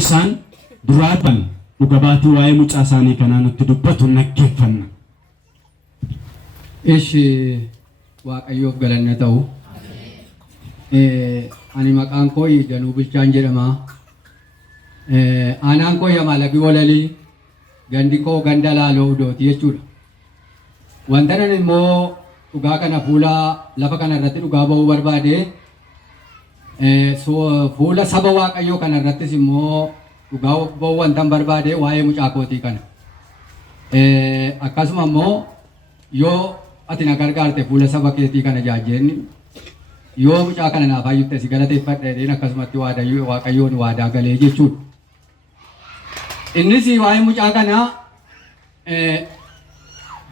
isaan duraatan dhugabaatii waa'ee mucaa isaanii kanaa nutti dubbatu naggeeffanna. Ishi Waaqayyoof galanna ta'u. Ani maqaan koo Danuu Bilchaan jedhama. Aanaan koo Yamalagi Walalii, gandi koo ganda Laaloo Udooti jechuudha. Wanta nan immoo dhugaa kana fuula lafa kana irratti dhugaa ba'uu barbaade fuula saba Waaqayyoo kana irrattis immoo dhugaa ba'uu wantan barbaade waa'ee mucaa kootii kana. Akkasuma immoo yoo ati na gargaarte fuula saba keetii kana jaajjenni yoo mucaa kana naaf hayyutte si galateeffadheen akkasumatti Waaqayyoon waadaa galee jechuudha. Innis waa'ee mucaa kana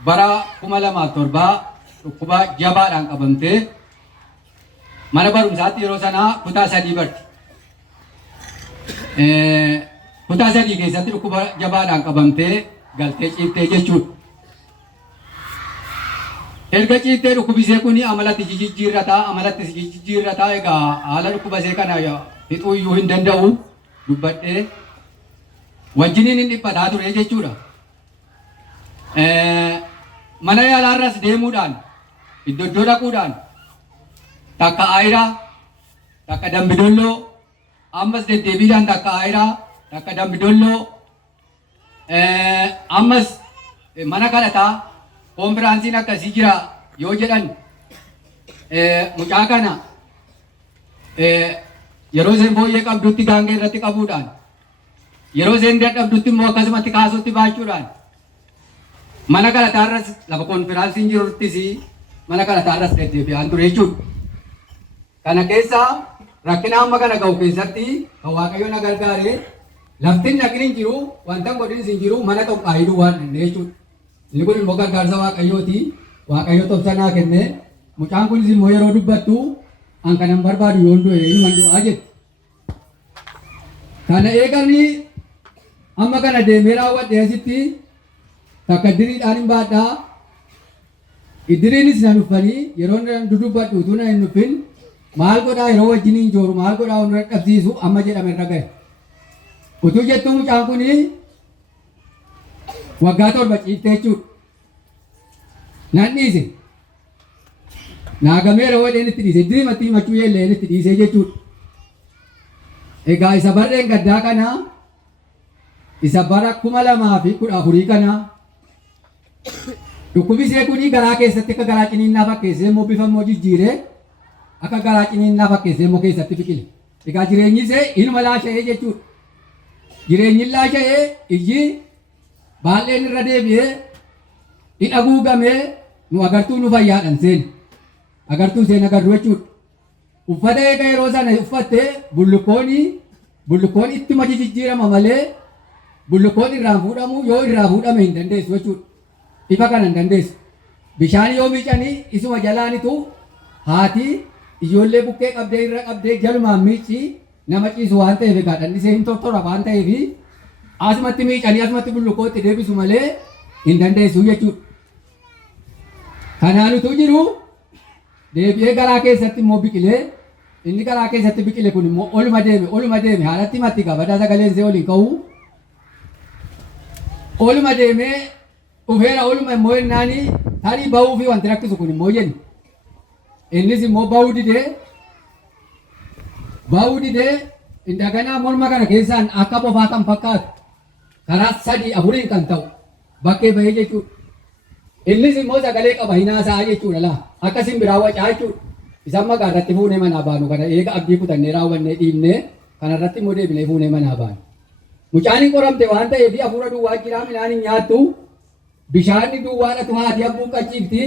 bara 2007 dhukkuba jabaadhaan qabamtee mana barumsaatti yeroo sanaa kutaa 3 barti. Kutaa 3 keessatti dhukkuba jabaadhaan qabamtee galtee ciiftee jechuudha. Erga ciiftee dhukkubisee kuni amalatti jijjiirrataa egaa haala dhukkubasee kana fixuu iyyuu hin danda'u dubbadhee wajjiniin hin dhiphataa ture jechuudha. Mana yaalaarras deemuudhaan iddoo dhaquudhaan takka Aayiraa takka Dambidolloo ammas deddeebiidhaan takka Aayiraa takka Dambidolloo ammas mana kadhataa konfiraansiin akkasii jira yoo jedhan mucaa kana yeroo isheen fooyyee qabdutti gaangee irratti qabuudhaan yeroo isheen dadhabdutti immoo akkasumatti kaasutti baachuudhaan mana kadhataarras lafa konfiraansiin jiruttis mana kadhataarras deddeebi'aan ture jechuudha. Kana keessa rakkina amma kana ga'u keessatti kan Waaqayyo na gargaare laftin naqni hin jiru wanta godhin hin jiru mana xophaa'iduu waan dhandee jechuudha. Inni kun immoo gargaarsa Waaqayyooti. Waaqayyo tobsanaa kenne mucaan kunis immoo yeroo dubbattu an kanan barbaadu yoon du'e ilman du'aa jette. Kana eeganii amma kana deemee raawwadhee asitti takka iddiriidhaan hin baadhaa. Iddiriinis na nuffanii yeroo dudubbadhu utuu na hin nuffin maal godhaa yeroo wajjiniin jooru maal godhaa wanta dhabsiisu amma jedhame irra gahe. Utuu jettuu mucaan kuni waggaa 7 ciiftee jechuudha. Nan dhiise. Naagamee yeroo dheeni itti dhiise iddirimatti himachuu yeelleen itti dhiisee jechuudha. Egaa isa barreen gaddaa kana isa bara 2014 kana dhukkubisee kuni garaa keessatti akka garaa ciniinnaa fakkeessee immoo bifa immoo jijjiiree akka garaa ciniinnaa fakkeessee immoo keessatti biqile. Egaa jireenyi isee ilma laasha'ee jechuudha. Jireenyi laasha'ee ijji baalleen irra deebi'ee hidha guugamee nu agartuu nu fayyaadhan seen. Agartuu seen agarru jechuudha. Uffata eega yeroo sana uffattee bullukoon ittuma jijjiirama malee bullukoon irraan fuudhamu yoo irraa fuudhame hin dandeessu jechuudha. Ifa kana hin dandeessu. Bishaan yoo miicanii isuma jalaanitu haati ijoollee bukkee qabdee irra qabdee jalumaan miicii nama ciisu waan ta'eef egaa dhandhisee hin tortora waan ta'eef asumatti miicanii asumatti bullukootti deebisu malee hin dandeessu jechuudha. Kanaan utuu jiru deebi'ee garaa keessatti immoo biqilee inni garaa keessatti biqile kun immoo oluma deeme haalatti matti gabadaa sagaleen see waliin ka'u oluma deemee dhufeera oluma immoo jennaanii tarii bahuu fi wanti rakkisu kun immoo jenni. Innis immoo bahuu didee indaganaa morma kana keessaan akka bofaa kan fakkaatu karaa 3-4 kan ta'u bakkee bahee jechuudha. Innis immoo sagalee qaba hinaasaa jechuudha laa akkasiin biraa wacaa jechuudha. Isaan maqaa irratti fuunee manaa baanu kana eega abdii kutannee raawwannee dhiibnee kanarratti immoo deebinee fuunee manaa baanu. Mucaan hin qoramte waan ta'eef hafuura duwwaa jiraa midhaan hin nyaattu bishaanni duwwaadhatu haati abbuu qachiifti.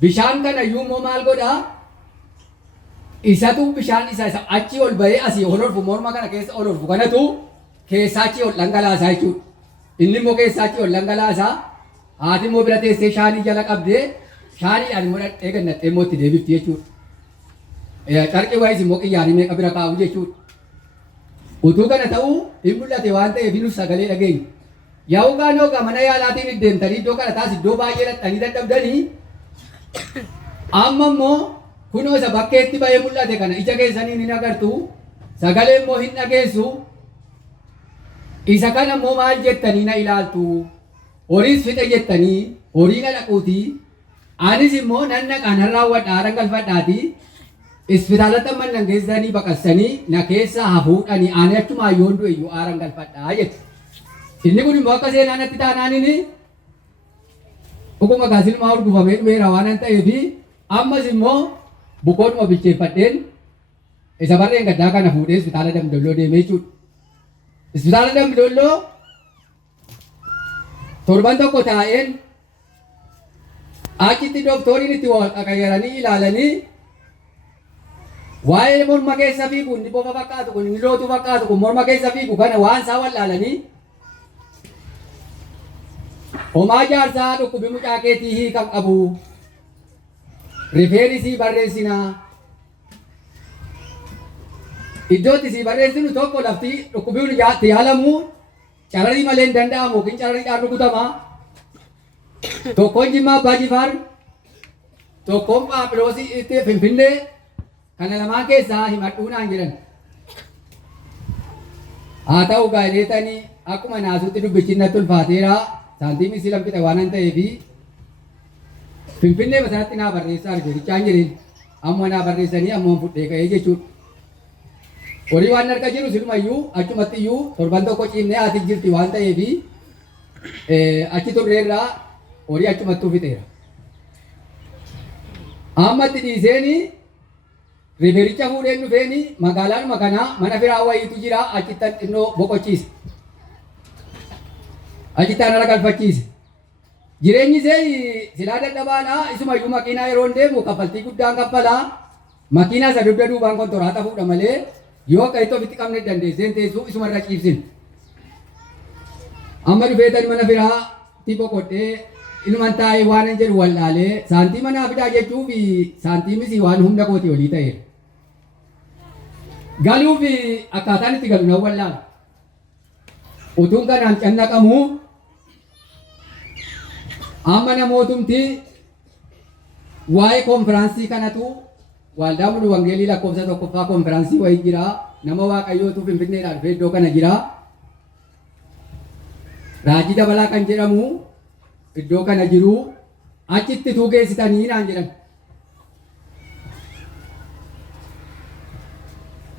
Bishaan kana iyyuu immoo maal godhaa? Isatu bishaan isa achi ol bahee asii ol olfu morma kana keessa ol olfu kanatu keessaa achi ol dhangalaasaa jechuudha. Inni immoo keessaa achi ol dhangalaasaa haati immoo bira teessee shaanii jala qabdee shaaniidhaan immoo dhadhee gannattee immoo itti deebifti jechuudha. Carqii wayiis immoo qiyyaarii meeqa bira kaa'u jechuudha. Utuu kana ta'uu hin mul'ate waan ta'eef nus sagalee dhageenya. Yaa'u gaanoo gaa mana yaalaatiin deemtanii iddoo kana taas iddoo baay'ee dhaqxanii dadhabdanii amma immoo kunoo isa bakkeetti bahee mul'ate kana ija keessaniin hin agartu sagalee immoo hin dhageessu Isa kana immoo maal jettanii na ilaaltu? Horiis fixe jettanii horii na dhaquuti. Anis immoo nan dhaqa nan raawwadha haaran galfadhaati. Isbitaalatti amma nan geessanii baqassanii na keessa hafuudhanii ani achuma yoon du'e iyyuu haaran galfadhaa jette. Inni kun immoo akka seenaa natti taanaanini dhuguma gaasilmaa hordofamee dhumeera waan ta'eef ammas immoo bukoodhuma bilcheeffadheen isa barreen gaddaa kana fuudhee isbitaala Dambidolloo deemee jechuudha. Isbitaala Dambidolloo torban tokko taa'een achitti dooktoriin itti wal qaqayyaranii ilaalanii waa'ee morma keessa fiigu inni bofa fakkaatu kun inni lootuu fakkaatu kun morma keessa fiigu kana waan isaa wallaalanii homaa jaarsaa dhukkubi mucaa keetii hiikan qabu rifeenisii barreessinaa iddootti sii barreessinu tokko lafti dhukkubiin itti yaalamu cararii malee hin danda'amu yookiin carariidhaan rukutamaa tokkoon Jimmaa Abbaa Jifaar tokkoon Phaaphiloosi itti Finfinnee kana lamaan keessaa himadhuu naan jedhan. Haa ta'u gaaleetanii akkuma naasutti dubbichi natti ulfaateera saantiimii si lamfixe waan ta'eef Finfinnee basanatti naa barreessaa argeerichaan jedheen amma naa barreessanii ammoo fudhee ka'ee jechuudha. Horii waan harka jiru silumayyuu achumatti iyyuu torban tokko ciimnee haati jirti waan ta'eef achi turreerraa horii achumattuu fixeera. Ammatti dhiiseeni rifeericha fuudheen dhufeeni magaalaanuma kanaa mana firaa wayiitu jira achittan xinnoo boqochiise. Achittaan ala galfachiise. Jireenyi isee silaa dadhabaadhaa isumayyuu makiinaa yeroo deemu kaffaltii guddaan kaffalaa makiinaa isa dugda duubaan kontoraataa fuudha malee yoo akka itti ofitti qabne dandeesseen teessuu isumarra ciibsin. Amma dhufeetani mana firaatti boqodhee inuman taa'ee waan hin jedhu wallaalee saantii manaa fidaa jechuuf saantiimis waan humna kootii olii ta'eera. Galuuf akkaataan itti galu nan wallaala. Utuun kanaan cannaqamu amma namootumti waa'ee konfiraansii kanatu waldaa mulu wangeelii lakkoofsa tokkoffaa konfiraansii wayii jira nama waaqayyootu Finfinneedhaa dhufee iddoo kana jira. Raajii Dabalaa kan jedhamu iddoo kana jiru achitti tuu geessitanii naan jedhan.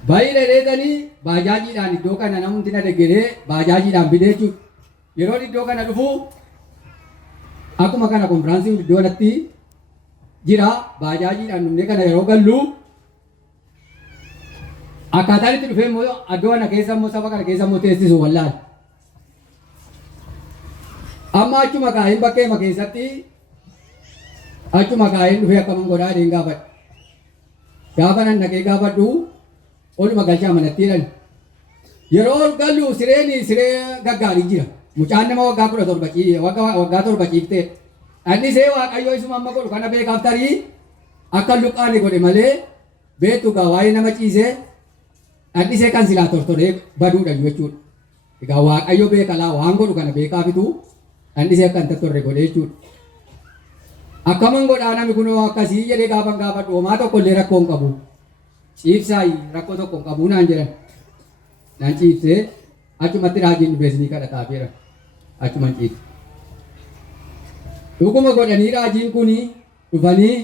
Baay'ee dheereetanii baajaajiidhaan iddoo kana namni na deeggaree baajaajiidhaan fidee jechuudha. Yeroo iddoo kana dhufu akkuma kana konfiraansiin iddoo kanatti jira baajaajiidhaan dhufnee kana yeroo gallu akkaataan itti dhufee immoo iddoo kana keessa immoo saba kana keessa immoo teessisu wallaala. Amma achuma kaa'een bakkeema keessatti achuma kaa'een dhufee akkaman godhaa adeem gaafadha. Gaafa nan dhaqee gaafadhu oluma galchaa manatti jedhan. Yeroo gallu siree gaggaarii jira. Mucaan nama waggaa torba ciiftee annisee waaqayyoo isuma amma godhu kana beekaaf tarii akka luqqaani godhe malee beektu gaa waa'ee nama ciisee annisee kan silaa tortoree baduudha jechuudha. Egaa waaqayyo beekalaa waan godhu kana beekaafitu annisee akka hin torre godhe jechuudha. Akkaman godhaa nami kunoo akkasii jedhee gaafan gaafadhu homaa tokkollee rakkoo hin qabu. Ciibsaayi rakkoo tokko hin qabu naan jedhan. Naan ciibsee achumatti raajiin dhufeesnii kadhataafeera. Achuman ciibse. Dhuguma godhanii raajiin kuni dhufanii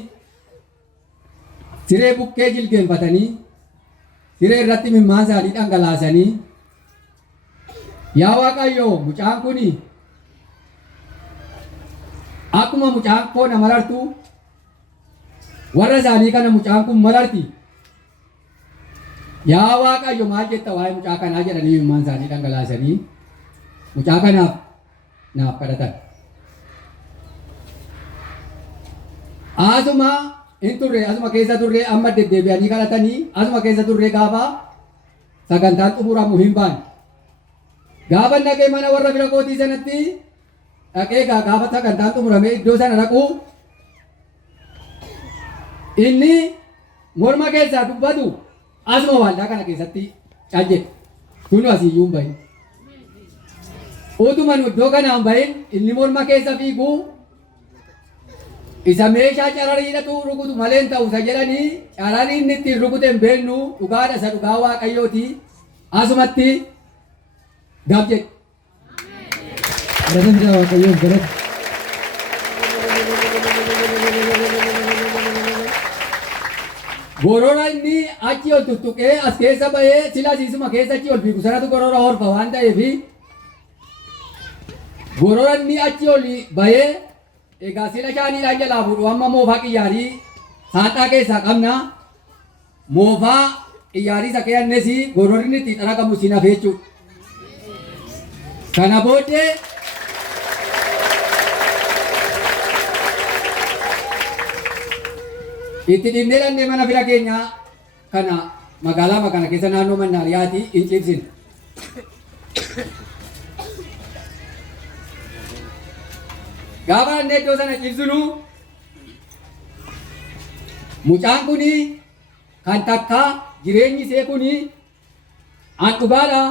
siree bukkee jilgeenfatanii siree irratti mimmaan isaanii dhangalaasanii yaa Waaqayyoo mucaan kuni akkuma mucaan koo na marartu warra isaanii kana mucaan kun mararti. Yaa Waaqayyo maal jetta waa'ee mucaa kanaa jedhanii mimmaan isaanii dhangalaasanii mucaa kanaaf naaf kadhatan. Asuma in turre asuma keessa turre amma deddeebi'anii kadhatanii asuma keessa turre gaafa sagantaan xumuramu hin baane. Gaafa dhaqee mana warra bira kootii sanatti dhaqee gaafa sagantaan xumuramee iddoo sana dhaqu inni morma keessaa dubbatu asuma waldaa kana keessatti caljedhe kunu asiyyuu hin bahin. Utuma nu iddoo kanaan bahin inni morma keessa fiigu isa meeshaa carariidhatu rukutu malee hin ta'u isa jedhanii cararii inni ittiin rukute hin beeknu dhugaadha isa dhugaa waaqayyooti asumatti gab jedhe. Galata fidaa Waaqayyoof galata. Gorora inni achi ol tuttuqee as keessa bahee sila siisuma keessa achi ol fiigu sanatu gorora horfa waan ta'eefi gorora inni achi ol bahee egaa sila shaaniidhaan jalaa fuudhu amma moofaa qiyyaarii saanxaa keessaa qabna moofaa qiyyaarii isa keeyyannes gororri inni itti xaraqamu siin hafe jechuudha. Kana booddee itti dhimnee dhannee mana fira keenya kana magaalaa kana keessa naannoo mannaariyaati hin cibsine. Gaafa dhannee iddoo sana cibsinu mucaan kuni kan takka jireenyi isee kuni an dhugaadha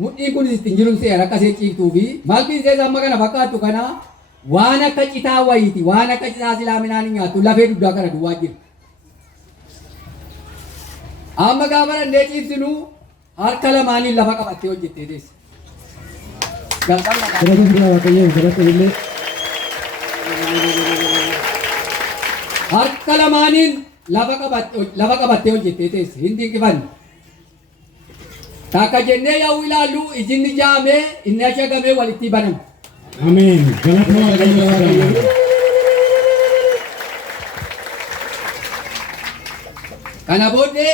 mudhiin kunis ittiin jiru seera akka ishee ciiftuu fi malki ishee amma kana fakkaattu kana waan akka citaa wayiiti waan akka citaa silaaminaan hin nyaattu lafee dugdaa kana duwwaa jira. Amma gaafa dhannee ciibsinu harka lamaaniin lafa qabattee hojjettee teesse. Galata fidaa Waaqayyoof galata illee. Harka lamaaniin lafa qabattee hojjettee teesse hin dinqifanne. Takka jennee yoo ilaallu ijinni jaamee inni ashagamee walitti baname. Ameen. Galata Waaqayyoof. Kana booddee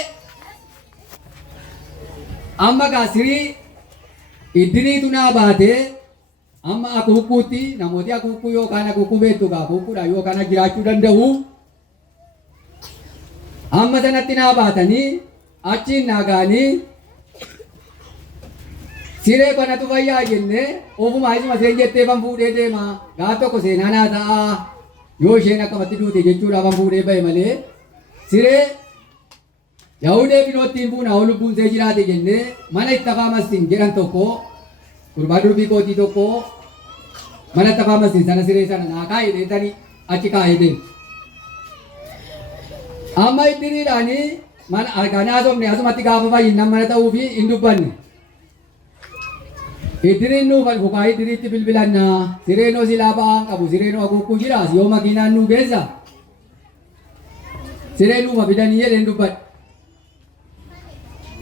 amma gaasirii iddiriitu naa baatee amma akuukkuutti namooti akuukkuu yookaan akuukkuu beektu akuukkuudha yookaan jiraachuu danda'u. Amma sanatti naa baatanii achiin naa gaanii siree kanatu fayyaa jennee ofumaa isuma seen jettee ban fuudhee deema gaaf tokko seenaa naa ta'a yoo isheen akkamatti duute jechuudha ban fuudhee bahe malee siree Yahudee binootiin buuna ol lubbuun see jiraate jennee mana itti afaa mastiin jedhan tokko gurbaa durbii kootii tokko mana itti afaa mastiin sana siree sana naa kaa'ee deetanii achi kaa'ee deemu. Amma iddiriidhaanii mana argaanii haasofne asumatti gaafa fayyinaan mana ta'uu fi hin dubbanne. Iddiriin nuuf alfukaa iddiriitti bilbilannaa sireenoo silaa ba'aan qabu sireenoo akuukkuu jiraas yoo makiinaan nuu geessa siree nuuma fidanii jedheen dubbadha.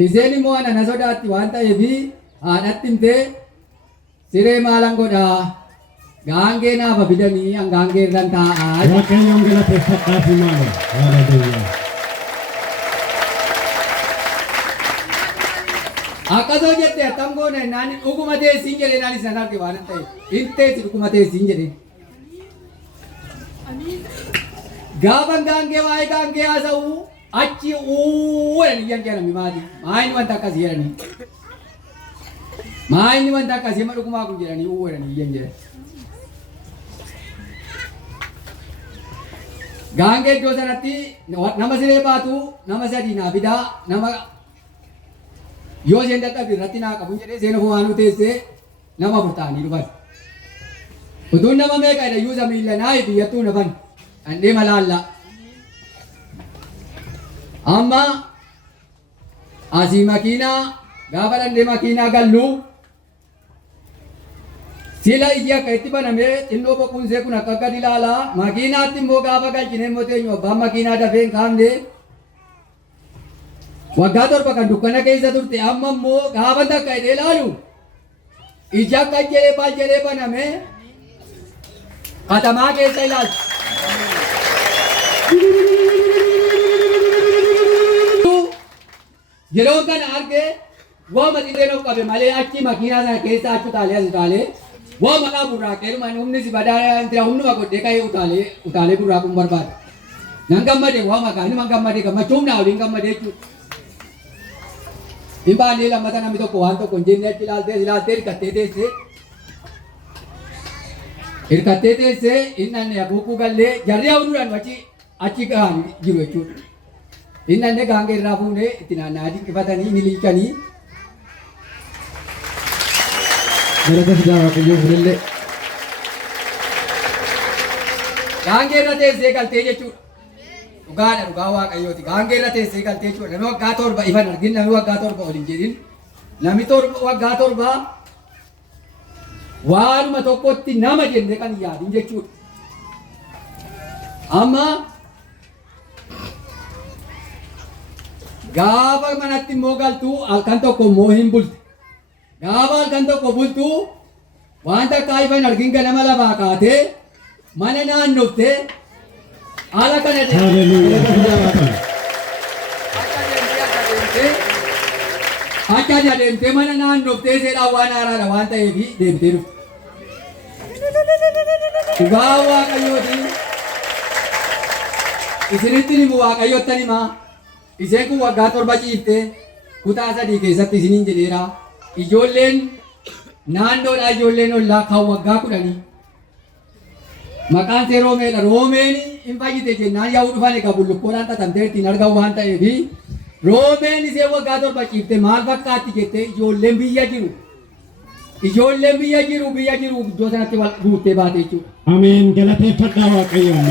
Isheen immoo ana na sodaatti waan ta'eef haadhatti himtee siree maalan godhaa gaangee naafa fidanii hangaangee irraan taa'aa. Waaqayyoon galateeffadhaaf maala. Haaleluyyaa. Akkasoo jette attam goone naan dhuguma teessiin jedhee naan isin arge waan ta'eef hin teessi dhuguma teessiin jedhee. Gaafa gaangee waa'ee gaangee haasa'u achi uwwan iyyan jedhami maati maayini wanta akkasii jedhanii maayini wanta akkasii ma dhugumaa kun jedhanii uwwan iyyan jedhan. Gaangee iddoo sanatti nama siree baatu nama sadii naa fidaa nama yoo isheen dadhabde irratti naa qabu jedhee seen ofumaanuu teessee nama afur ta'anii dhufan. Utuun nama meeqa hidhayyuu samiilla naa biyyattuu nafan dhandhee malaalla. Amma asii makiinaa gaafa dhandhee makiinaa gallu sila iji akka itti banamee xinnoo boquunsee kun akka gadi ilaalaa makiinaatti immoo gaafa galchine immoo teenyu abbaan makiinaa dafee hin kaafne waggaa torba kan dukkana keessa turte amma immoo gaafa takka hidhee ilaalu iji akka jedhee baal jedhee banamee katamaa keessa ilaalchu. Yeroo kana argee waama xixeen of qabe malee achi makiinaa sana keessa achi utaalee waama dhaa burraaqee humni si badaa intira humnuma godhee ka'ee utaalee burraaquun barbaada. Nan gammade waama kaa inni man gammade gammachuun naa waliin gammade jechuudha. Hin baanee lammata namni tokko waan tokko hin jenne achi ilaaltee hirkattee teessee inni akuukkuu gallee jarri hawduudhaan achi gahan jiru jechuudha. Inni gaangee irraa fuunee itti naanna'aa dinqifatanii ni liiqanii. Galata fidaa Waaqayyoof illee. Gaangee irra teessee galtee jechuudha. Dhugaadha dhugaa Waaqayyooti. Gaangee irra teessee galtee jechuudha. Namni waggaa torba ifan argin namni waggaa torba ol hin jedhin. Namni waggaa torba waanuma tokkotti nama jenne kan hin yaadin jechuudha. Amma gaafa manatti immoo galtuu halkan tokko immoo hin bulte. Gaafa halkan tokko bultuu wanta akka ifan argin ganama lafaa kaatee mana naannoftee haala kana akka adeemtee mana naannoftee seedhaan waan haaraadha waan ta'eef deemtee dhufte. Dhugaa Waaqayyooti. Isinitti himu Waaqayyottan himaa. Isheen kun waggaa 7 ciiftee kutaa 3 keessatti isiniin jedheera. Ijoolleen naannoodhaa ijoolleen ollaa kan waggaa 10. Maqaan ishee Roomeedha. Roomeen hin fayyite jennaan yaa'uu dhufan egaa bullukkoodhaan xaxamtee ittiin argamu waan ta'eef Roomeen ishee waggaa 7 ciifte maal fakkaatti jettee ijoolleen biyya jiru. Ijoolleen biyya jiru iddoo sanatti wal guuttee baate jechuudha. Ameen. Galateeffadhaa Waaqayyoon.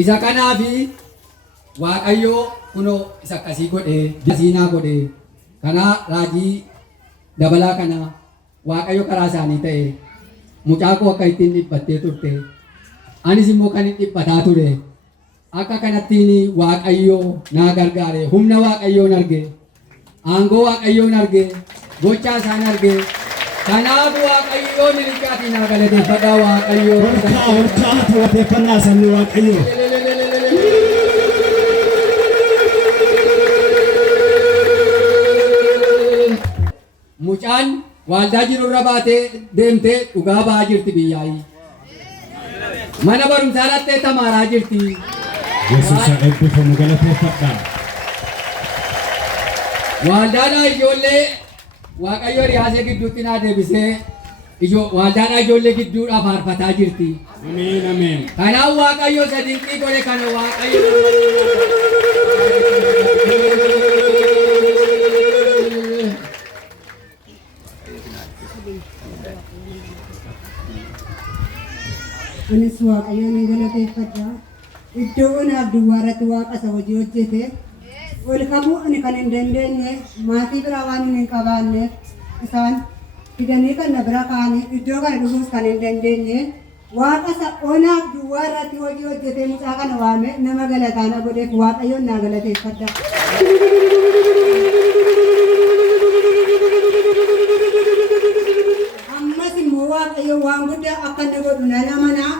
Isa kanaafi Waaqayyo kunoo isa akkasii godhee siinaa godhee kana raajii dabalaa kana Waaqayyo karaa isaanii ta'e mucaa koo akka ittiin dhiphattee turte anis immoo kan dhiphataa ture akka kanattiin Waaqayyo naa gargaare humna Waaqayyoon arge aangoo Waaqayyoon arge gochaa isaan arge kanaaf Waaqayyoon ilkaatiin naa galateeffadhaa Waaqayyo. Hortaa galateeffannaa sabni Waaqayyo. Mucaan waldaa jirurra baatee deemtee dhugaa ba'aa jirti biyyaayii. Mana barumsaa dhattee tamaaraa jirti. Yesuusa eebbifamu galateeffadhaa. Waldaadhaa ijoollee Waaqayyo riyaasee gidduutti naa deebisee waldaadhaa ijoollee gidduudhaa faarfataa jirti. Ameen ameen. Kanaaf Waaqayyo isa dinqii godhe kana Waaqayyo. Anis Waaqayyoon ni galateeffadha. Iddoo kanaaf duwwaarratti Waaqa isa hojii hojjete ol qabuu ani kan hin dandeenye maatii biraa waan hin qabaanneef isaan fidanii kan na bira kaa'anii iddoo kana dhufuus kan hin dandeenye Waaqa isa onaaf duwwaarratti hojii hojjete mucaa kana waame nama galataana godheef Waaqayyoon naa galateeffadha. Ammas immoo Waaqayyo waan guddaa akka inni godhu nan amanaa.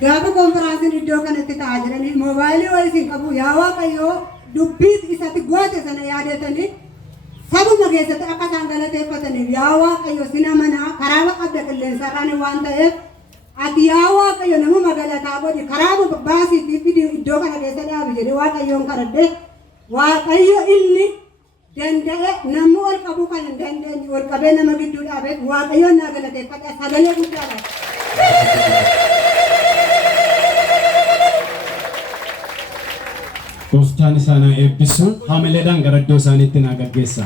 Gaafa konfiraansiin iddoo kanatti ta'aa jiranii moobaayilii wayii qabu yaa Waaqayyo dubbii isatti goote sana yaadatanii sabuma keessatti akka isaan galateeffataniif yaa Waaqayyo sin amanaa karaa qabda qilleensarraan waan ta'eef ati yaa Waaqayyo nama galataa godhi karaa baasiitii fidi iddoo kana keessa dhaabi jedhee Waaqayyoon kadhadhe Waaqayyo inni danda'e namni ol qabuu kan hin dandeenye ol qabee nama gidduu dhaabeef Waaqayyoon naa galateeffadha sagalee guddaadha. Gooftaan isaan eebbisu haamileedhaan gara iddoo isaaniitti naa gaggeessa.